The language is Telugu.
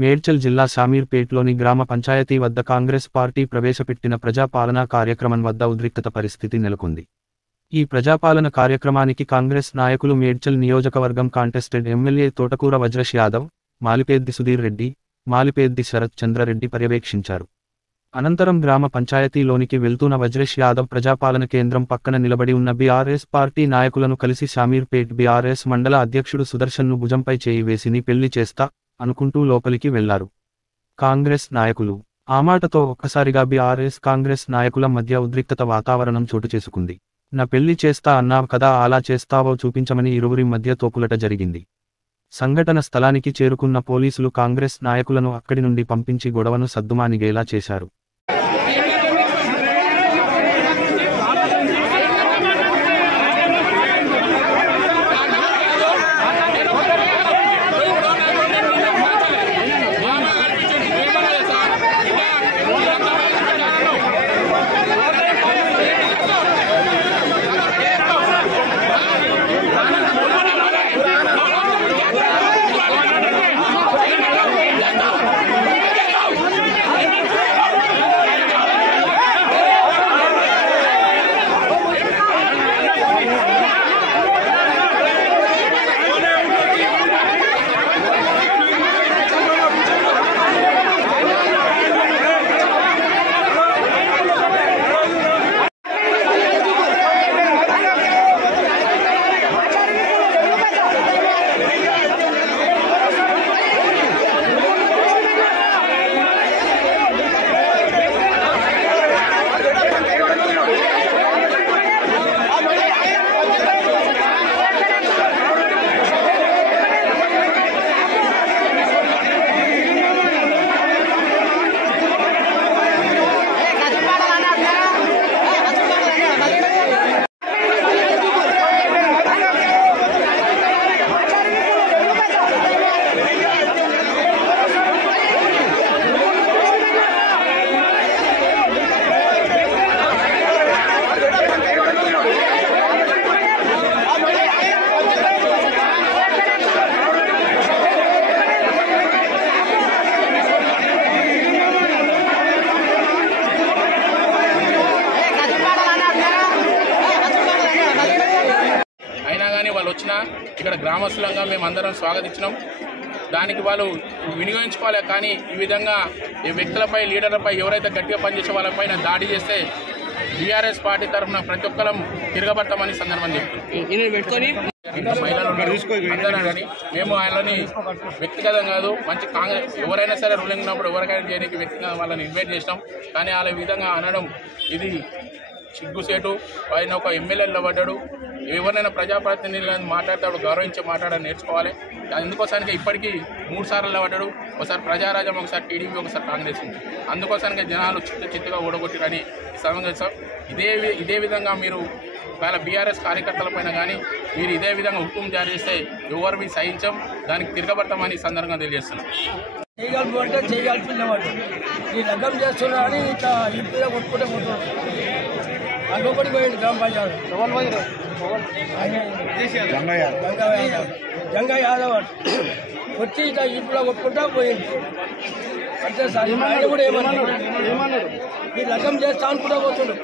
మేడ్చల్ జిల్లా శామీర్పేట్లోని గ్రామ పంచాయతీ వద్ద కాంగ్రెస్ పార్టీ ప్రవేశపెట్టిన ప్రజాపాలనా కార్యక్రమం వద్ద ఉద్రిక్తత పరిస్థితి నెలకొంది. ఈ ప్రజాపాలన కార్యక్రమానికి కాంగ్రెస్ నాయకులు మేడ్చల్ నియోజకవర్గం కాంటెస్టెడ్ ఎమ్మెల్యే తోటకూర వజ్రష్ యాదవ్, మాలిపేద్ది సుధీర్ రెడ్డి, మాలిపేద్ది శరత్ చంద్రరెడ్డి పర్యవేక్షించారు. అనంతరం గ్రామ పంచాయతీలోనికి వెళ్తున్న వజ్రష్ యాదవ్ ప్రజాపాలన కేంద్రం పక్కన నిలబడి ఉన్న బీఆర్ఎస్ పార్టీ నాయకులను కలిసి శామీర్పేట్ బీఆర్ఎస్ మండల అధ్యక్షుడు సుదర్శన్ను భుజంపై చేయి వేసిని పెళ్లి చేస్తా అనుకుంటూ లోపలికి వెళ్లారు. కాంగ్రెస్ నాయకులు ఆ మాటతో ఒక్కసారిగా బీఆర్ఎస్ కాంగ్రెస్ నాయకుల మధ్య ఉద్రిక్తత వాతావరణం చోటు చేసుకుంది. నా పెళ్లి చేస్తా అన్నావ్ కదా, అలా చేస్తావో చూపించమని ఇరువురి మధ్య తోపులట జరిగింది. సంఘటన స్థలానికి చేరుకున్న పోలీసులు కాంగ్రెస్ నాయకులను అక్కడి నుండి పంపించి గొడవను సద్దుమానిగేలా చేశారు. వాళ్ళు వచ్చినా ఇక్కడ గ్రామస్తులంగా మేము అందరం స్వాగతించినాం. దానికి వాళ్ళు వినియోగించుకోవాలి. కానీ ఈ విధంగా ఈ వ్యక్తులపై, లీడర్లపై ఎవరైతే గట్టిగా పనిచేసే వాళ్ళపైన దాడి చేస్తే బీఆర్ఎస్ పార్టీ తరఫున ప్రతి ఒక్కరం తిరగబడతామని సందర్భం చెప్తున్నాం. మహిళలు మేము వాళ్ళని వ్యక్తిగతం కాదు, మంచి కాంగ్రెస్ ఎవరైనా సరే రూలింగ్ ఉన్నప్పుడు ఎవరికైనా చేయడానికి వ్యక్తిగతంగా వాళ్ళని ఇన్వైట్ చేసినాం. కానీ వాళ్ళ విధంగా అనడం ఇది సిగ్గుసేటు. ఆయన ఒక ఎమ్మెల్యేలో పడ్డాడు. ఎవరైనా ప్రజాప్రతినిధులను మాట్లాడతాడు గౌరవించి మాట్లాడని నేర్చుకోవాలి. అందుకోసానికి ఇప్పటికీ 3 సార్లు పడ్డాడు. ఒకసారి ప్రజారాజ్యం, ఒకసారి టీడీపీ, ఒకసారి కాంగ్రెస్. అందుకోసానికి జనాలు చిత్తుగా ఓడగొట్టిరని సమంజసం. ఇదే విధంగా మీరు వాళ్ళ బీఆర్ఎస్ కార్యకర్తలపైన కానీ మీరు ఇదే విధంగా హుకుం జారీ చేస్తే ఎవరు మీ సహించం, దానికి తిరగబడతామని సందర్భంగా తెలియజేస్తున్నాం. చేయగలుపు అంటే చేయగలిపినవాడు ఈ లగ్గం చేస్తున్నా అని ఇట్లా ఇంట్లో కొట్టుకుంటే పోతున్నాడు. అడ్డుపడి పోయింది గ్రామ పంచాయతీ జంగా యాదవ్ వచ్చి ఇట్లా ఇంట్లో కొట్టుకుంటా పోయింది. అంటే సార్ ఆయన కూడా ఏమన్నాడు, ఈ లగ్గం చేస్తా అనుకుంటా పోతుండు.